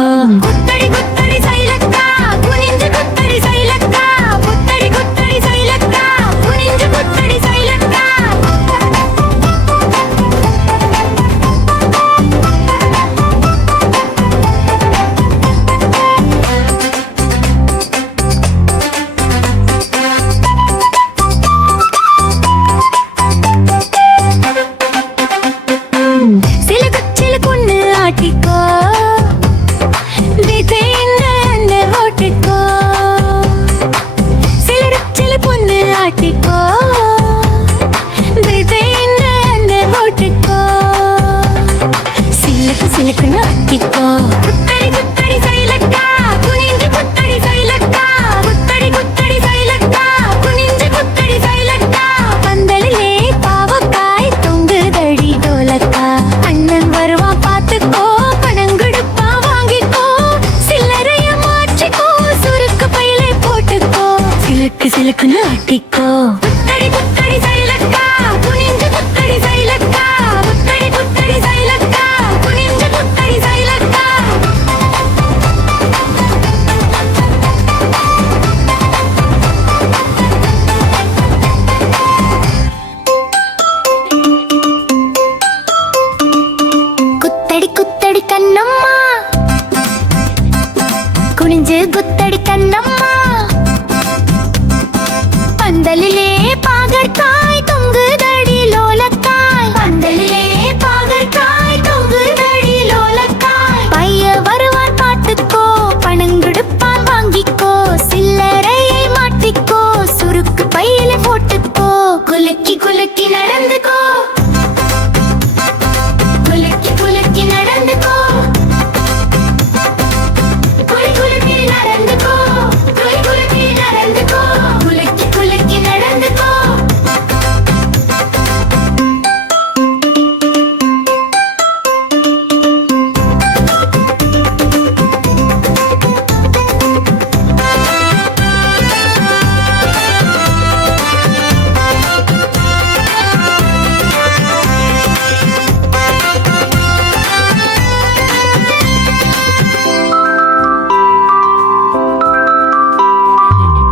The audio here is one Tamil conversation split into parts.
மாட்டிக்கோ. குத்தடி குத்தடி சைலக்கா குனிஞ்சு குத்தடி சைலக்கா குத்தடி குத்தடி சைலக்கா குனிஞ்சு குத்தடி சைலக்கா. சிலுக்குன்னு ஆட்டிக்கோ சிலு பொண்ணு ஆட்டிக்கோ ஓட்டுக்கோ சிலுக்கு சிலுக்குன்னு ஆட்டிக்கோ. குத்தடி குத்தடி சைலக்கா குனிஞ்சு குத்தடி சைலக்கா குத்தடி குத்தடி சைலக்கா குனிஞ்சு குத்தடி சைலக்கா. பந்தலிலே பாவக்காய் தொங்குதடி டோலக்கா. அண்ணன் வருவான் பாத்துக்கோ பணங்குடுப்பா வாங்கிக்கோ. சில்லறைய மாற்றிக்கோ சுருக்கு பையிலே போட்டுக்கோ. சிலுக்கு சிலுக்குன்னு ஆட்டிக்கோ. குத்தடி குத்தடி சைலக்கா குனிஞ்சு குத்தடி சைலக்கா குத்தடி குத்தடி சைலக்கா குனிஞ்சு குத்தடி சைலக்கா. குத்தடி குத்தடி கண்ணம்மா குனிஞ்சு குத்தடி கண்ணம்மா. பந்தலிலே பாகற்காய் தொங்குதடி லோலக்காய். பந்தலிலே பாகற்காய் தொங்குதடி லோலக்காய். பைய வருவான் பாத்துக்கோ பணங்குடுப்பான் வாங்கிக்கோ. சில்லறையை மாட்டிக்கோ சுருக்கு பையில போட்டுக்கோ. குலுக்கி குலுக்கி நடந்துக்கோ குலுக்கி குலுக்கி நடந்துக்கோ. குலி குலுக்கி நடந்துக்கோ குலி குலுக்கி நடந்துக்கோ குலுக்கி குலுக்கி நடந்துக்கோ.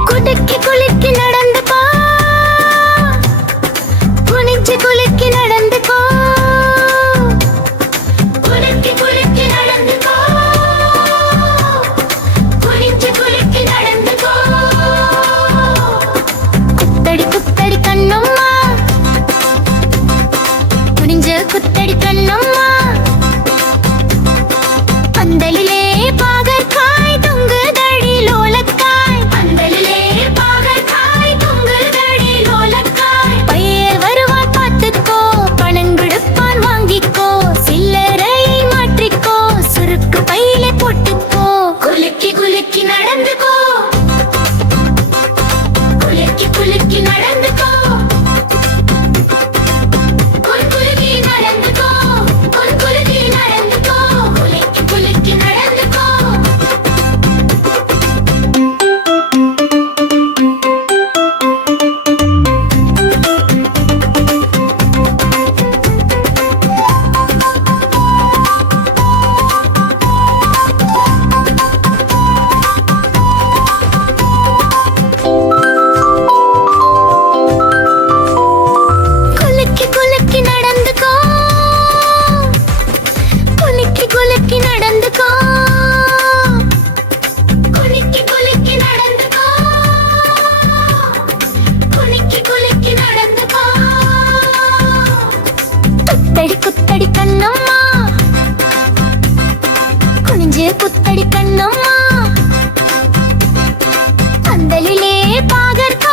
குலுக்கி குலுக்கி நடந்துக்கோ குனிஞ்சு குலுக்கி நடந்துக்கோ. குலுக்கி குலுக்கி நடந்துக்கோ குனிஞ்சு குலுக்கி நடந்துக்கோ. குத்தடி குத்தடி கண்ணம்மா குனிஞ்சு குத்தடி கண்ணம்மா. பந்தலிலே பாகற்காய் தொங்குதடி லோலக்காய். பந்தலிலே பாகற்காய் தொங்குதடி லோலக்காய். பையர் வருவான் பாத்துக்கோ பணங்குடுப்பான் வாங்கிக்கோ. சில்லறையை மாற்றிக்கோ சுருக்கு பையிலே போட்டுக்கோ. குலுக்கி குலுக்கி நடந்துக்கோ குலுக்கி குலுக்கி நடந்துக்கோ. குலு குலுக்கி நடந்துக்கோ குலு குலுக்கி நடந்துக்கோ குலுக்கி குலுக்கி நடந்துக்கோ. குலுக்கி குலுக்கி நடந்துக்கோ குலுக்கி குலுக்கி நடந்துக்கோ குலுக்கி குலுக்கி நடந்துக்கோ குலுக்கி குலுக்கி நடந்துக்கோ. குத்தடி குத்தடி கண்ணம்மா குனிஞ்சு குத்தடி கண்ணம்மா. பந்தலிலே பாகற்காய்